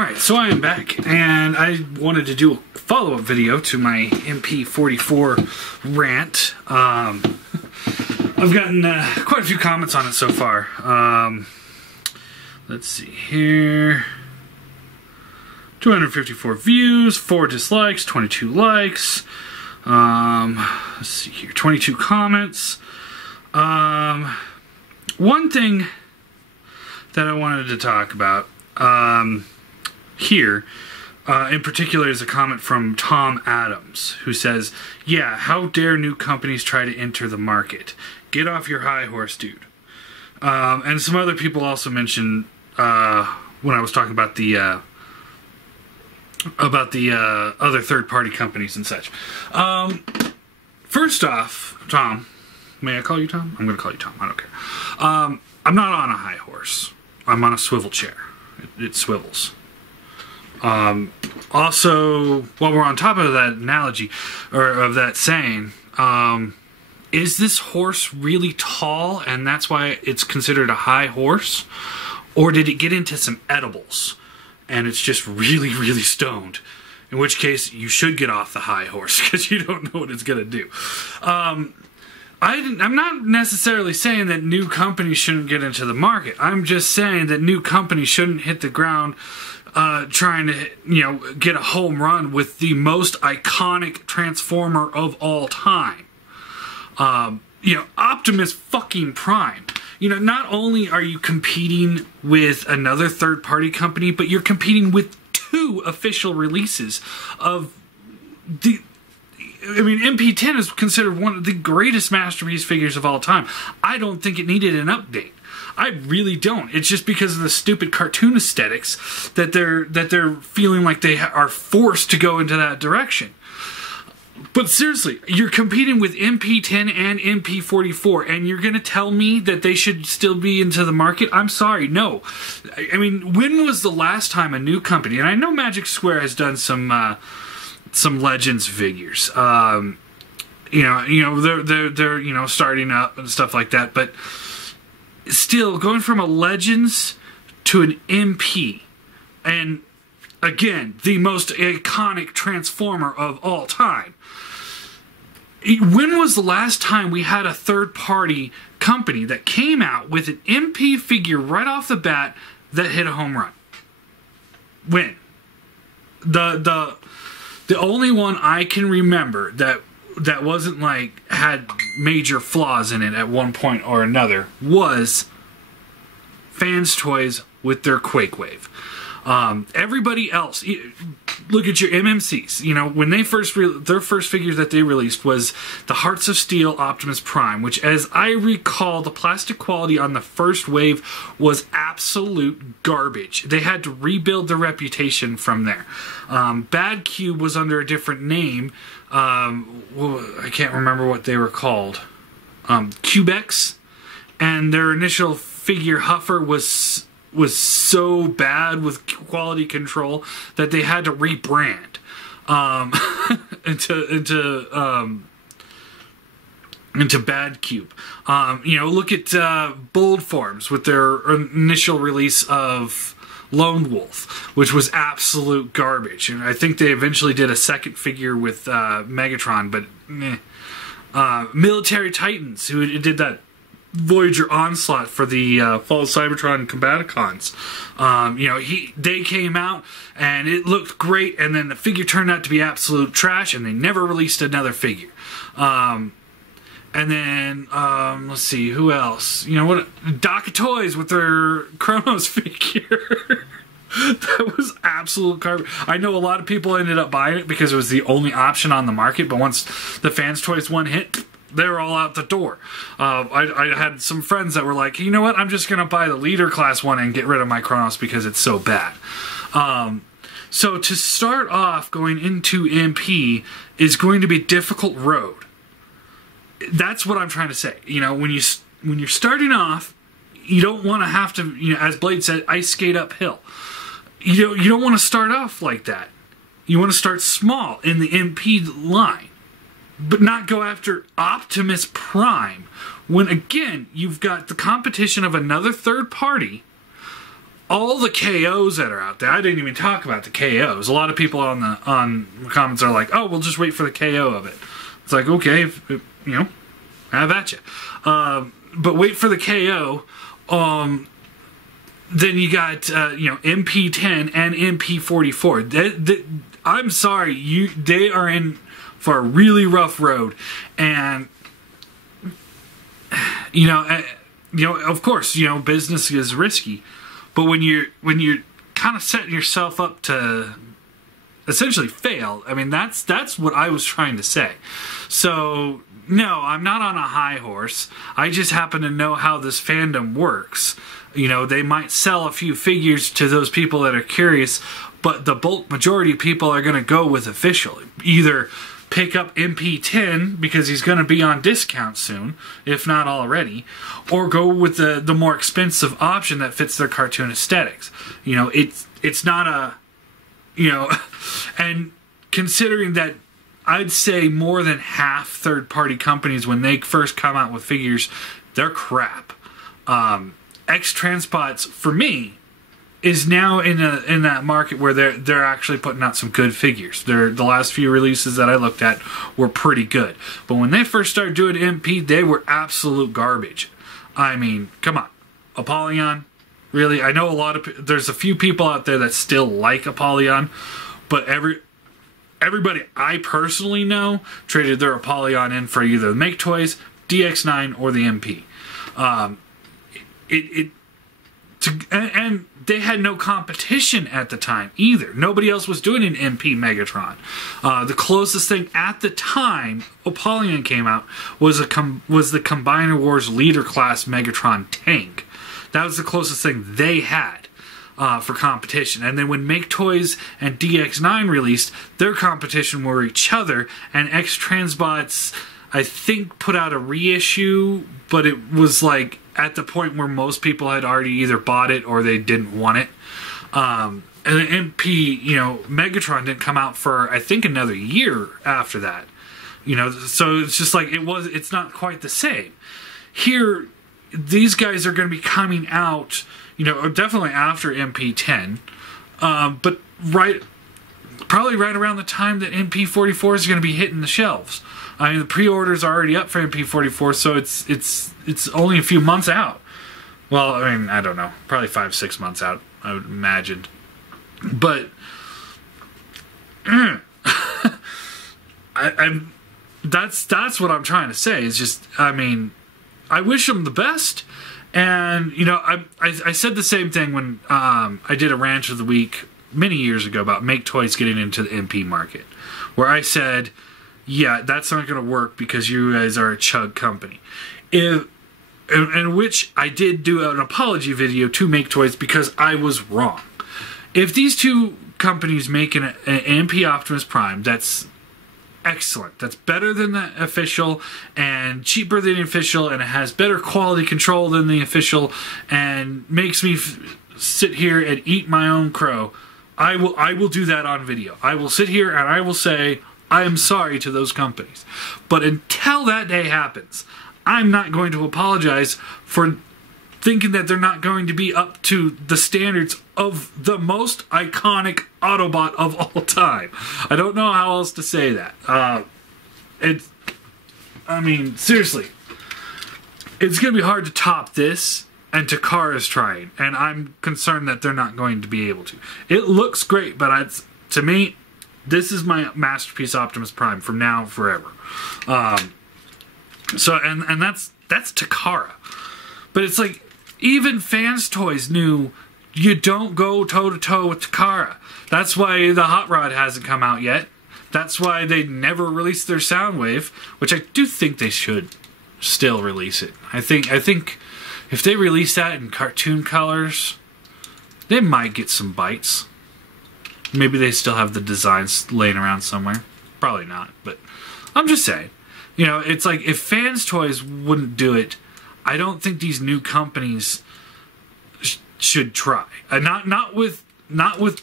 Alright, so I am back, and I wanted to do a follow-up video to my MP44 rant. I've gotten quite a few comments on it so far. Let's see here. 254 views, 4 dislikes, 22 likes. Let's see here, 22 comments. One thing that I wanted to talk about here, in particular, is a comment from Tom Adams, who says, "Yeah, how dare new companies try to enter the market? Get off your high horse, dude." And some other people also mentioned, when I was talking about the other third-party companies and such. First off, Tom, may I call you Tom? I'm going to call you Tom. I don't care. I'm not on a high horse. I'm on a swivel chair. It swivels. Also, while we're on top of that analogy, or of that saying, is this horse really tall and that's why it's considered a high horse? Or did it get into some edibles and it's just really, really stoned? In which case, you should get off the high horse because you don't know what it's going to do. I'm not necessarily saying that new companies shouldn't get into the market. I'm just saying that new companies shouldn't hit the ground trying to, get a home run with the most iconic Transformer of all time. Optimus fucking Prime. Not only are you competing with another third-party company, but you're competing with 2 official releases of the... MP10 is considered one of the greatest masterpiece figures of all time. I don't think it needed an update. I really don't. It's just because of the stupid cartoon aesthetics that they're feeling like they are forced to go into that direction. But seriously, you're competing with MP10 and MP44, and you're going to tell me that they should still be into the market? I'm sorry, no. When was the last time a new company, and I know Magic Square has done some Legends figures, they're starting up and stuff like that, but still, going from a Legends to an MP, and again, the most iconic Transformer of all time. When was the last time we had a third-party company that came out with an MP figure right off the bat that hit a home run? When? The only one I can remember that wasn't had major flaws in it at one point or another was Fans Toys with their Quake Wave. Everybody else, look at your MMCs. When they their first figure that they released was the Hearts of Steel Optimus Prime, which, as I recall, the plastic quality on the first wave was absolute garbage. They had to rebuild their reputation from there. Bad Cube was under a different name. I can't remember what they were called. Cubex, and their initial figure Huffer was so bad with quality control that they had to rebrand into Bad Cube. Look at Bold Forms with their initial release of Lone Wolf, which was absolute garbage. And I think they eventually did a second figure with Megatron, but Military Titans, who did that Voyager Onslaught for the Fall of Cybertron Combaticons. They came out and it looked great, and then the figure turned out to be absolute trash, and they never released another figure. And then let's see, who else? Doc Toys with their Kronos figure. That was absolute garbage. I know a lot of people ended up buying it because it was the only option on the market, but once the Fans Toys one hit, they were all out the door. I had some friends that were like, you know what, I'm just going to buy the Leader Class one and get rid of my Kronos because it's so bad. So to start off going into MP is going to be a difficult road. That's what I'm trying to say. When you're starting off, you don't want to have to, as Blade said, ice skate uphill. You don't want to start off like that. You want to start small in the MP line, but not go after Optimus Prime when, again, you've got the competition of another third party all the KOs that are out there. I didn't even talk about the KOs. A lot of people on the comments are like, "Oh, we'll just wait for the KO of it." It's like, okay, you know, have at you. But wait for the KO. Then you got you know, MP10 and MP44. I'm sorry, they are in for a really rough road, and you know, of course, you know, business is risky, but when you're kind of setting yourself up to essentially fail, I mean, that's what I was trying to say. So no, I'm not on a high horse. I just happen to know how this fandom works. You know, they might sell a few figures to those people that are curious, but the bulk majority of people are going to go with official. Either pick up MP10 because he's going to be on discount soon, if not already, or go with the more expensive option that fits their cartoon aesthetics. You know, it's not a, you know, and considering that I'd say more than half third-party companies, when they first come out with figures, they're crap. X-Transpots, for me, is now in that market where they're actually putting out some good figures. The last few releases that I looked at were pretty good. But when they first started doing MP, they were absolute garbage. I mean, come on. Apollyon? Really? I know there's a few people out there that still like Apollyon, but everybody I personally know traded their Apollyon in for either the Make Toys, DX9, or the MP. And they had no competition at the time either. Nobody else was doing an MP Megatron. The closest thing at the time Apollyon came out was the Combiner Wars Leader Class Megatron tank. That was the closest thing they had for competition. And then when Make Toys and DX9 released, their competition were each other, and X-Transbots, I think, put out a reissue, but it was like at the point where most people had already either bought it or they didn't want it. And the MP, you know, Megatron didn't come out for, I think, another year after that. You know, so it's just like, it's not quite the same. Here, these guys are going to be coming out, you know, definitely after MP10, but probably right around the time that MP44 is going to be hitting the shelves. I mean, the pre-orders are already up for MP44, so it's only a few months out. Well, I mean, I don't know, probably 5-6 months out, I would imagine. But that's what I'm trying to say. Is just, I mean, I wish them the best. And, you know, I said the same thing when I did a Rant of the Week many years ago about Make Toys getting into the MP market, where I said, yeah, that's not going to work because you guys are a chug company. In which I did do an apology video to Make Toys because I was wrong. If these two companies make an MP Optimus Prime that's excellent, that's better than the official and cheaper than the official, and it has better quality control than the official, and makes me sit here and eat my own crow, I will do that on video. I will sit here and I will say, I am sorry to those companies. But until that day happens, I'm not going to apologize for thinking that they're not going to be up to the standards of the most iconic Autobot of all time. I don't know how else to say that. I mean, seriously, it's going to be hard to top this, and Takara's trying, and I'm concerned that they're not going to be able to. It looks great, but to me, this is my masterpiece Optimus Prime from now forever. So and that's Takara. But it's like, even Fans Toys knew you don't go toe-to-toe with Takara. That's why the Hot Rod hasn't come out yet. That's why they never released their Soundwave, which I do think they should still release it. I think if they release that in cartoon colors, they might get some bites. Maybe they still have the designs laying around somewhere. Probably not, but I'm just saying. You know, it's like, if Fans Toys wouldn't do it, I don't think these new companies should try. Not with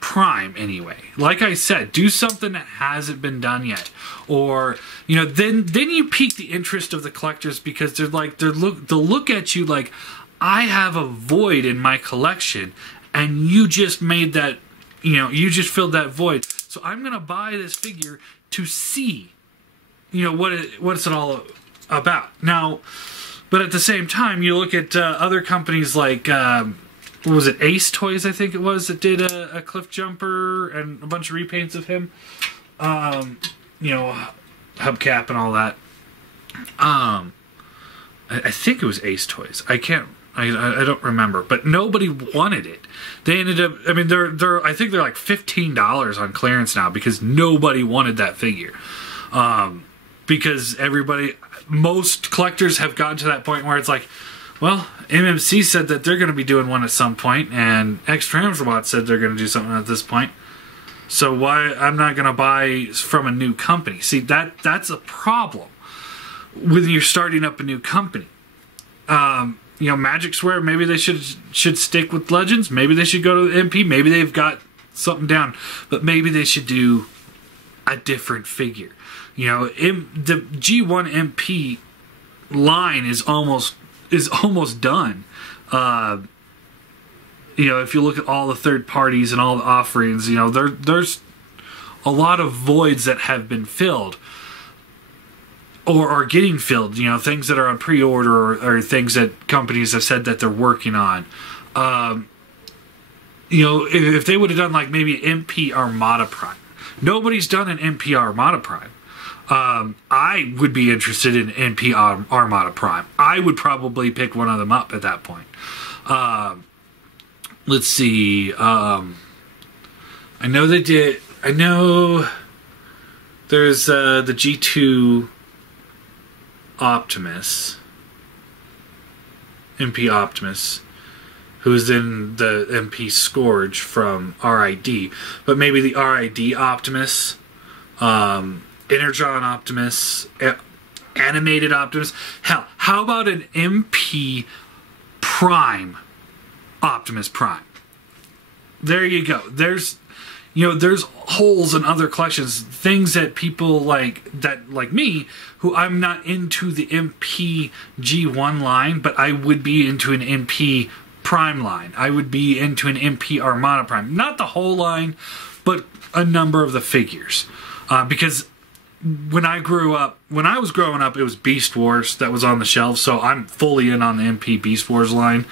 Prime anyway. Like I said, do something that hasn't been done yet, or you know, then you pique the interest of the collectors, because they'll look at you like, I have a void in my collection, and you just made that, you just filled that void. So I'm going to buy this figure to see, what's it all about. Now, but at the same time, you look at other companies like, what was it, Ace Toys, I think it was, that did a Cliff Jumper and a bunch of repaints of him. Hubcap and all that. I think it was Ace Toys. I don't remember, but nobody wanted it. They ended up, I mean, I think they're like $15 on clearance now because nobody wanted that figure. Because most collectors have gotten to that point where it's like, well, MMC said that they're going to be doing one at some point, and X-Transrobot said they're going to do something at this point. So why I'm not going to buy from a new company? See, that's a problem when you're starting up a new company. Magic Square, maybe they should stick with Legends. Maybe they should go to the MP. Maybe they've got something down, but maybe they should do a different figure. The G1 MP line is almost done. If you look at all the third parties and all the offerings, there's a lot of voids that have been filled or are getting filled. Things that are on pre-order or things that companies have said that they're working on. If they would have done like maybe MP Armada Prime. Nobody's done an MP Armada Prime. I would be interested in MP Armada Prime. I would probably pick one of them up at that point. Let's see. I know they did. I know there's the G2 Optimus, MP Optimus, who's in the MP Scourge from RID. But maybe the RID Optimus, Energon Optimus, Animated Optimus. Hell, how about an MP Prime Optimus Prime? There you go. There's holes in other collections, things that people like me, who I'm not into the MP G1 line, but I would be into an MP Prime line. I would be into an MP Armada Prime. Not the whole line, but a number of the figures. Because when I was growing up, it was Beast Wars that was on the shelf, so I'm fully in on the MP Beast Wars line.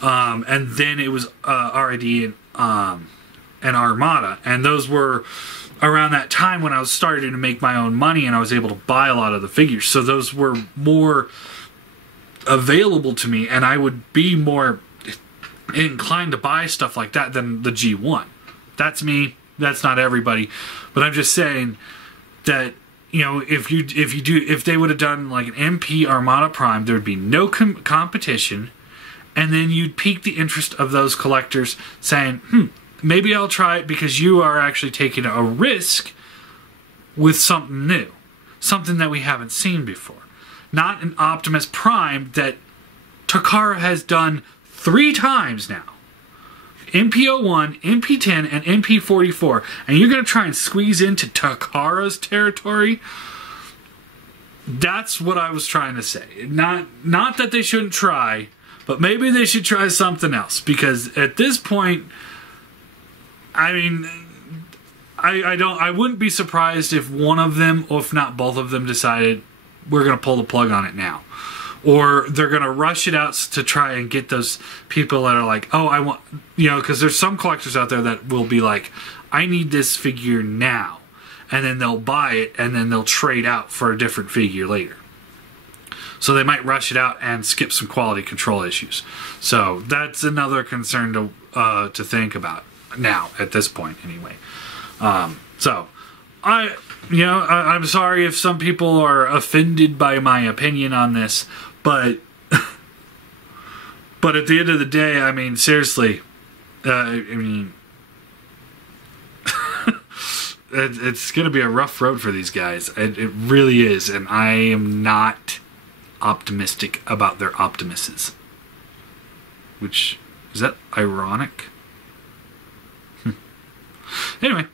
And then it was RID and Armada, and those were around that time when I was starting to make my own money and I was able to buy a lot of the figures, so those were more available to me and I would be more inclined to buy stuff like that than the G1. That's me, that's not everybody, but I'm just saying that if they would have done like an MP Armada Prime, there would be no competition, and then you'd pique the interest of those collectors saying, maybe I'll try it because you are actually taking a risk with something new. Something that we haven't seen before. Not an Optimus Prime that Takara has done 3 times now. MP01, MP10, and MP44. And you're going to try and squeeze into Takara's territory? That's what I was trying to say. Not that they shouldn't try, but maybe they should try something else. Because at this point, I mean, I wouldn't be surprised if one of them, or if not both of them, decided we're going to pull the plug on it now. Or they're going to rush it out to try and get those people that are like, oh, I want, because there's some collectors out there that will be like, I need this figure now. And then they'll buy it and then they'll trade out for a different figure later. So they might rush it out and skip some quality control issues. So that's another concern to think about now at this point anyway. I'm sorry if some people are offended by my opinion on this, but at the end of the day, I mean, seriously, it's going to be a rough road for these guys. It really is, and I am not optimistic about their Optimuses. Which, is that ironic? Anyway.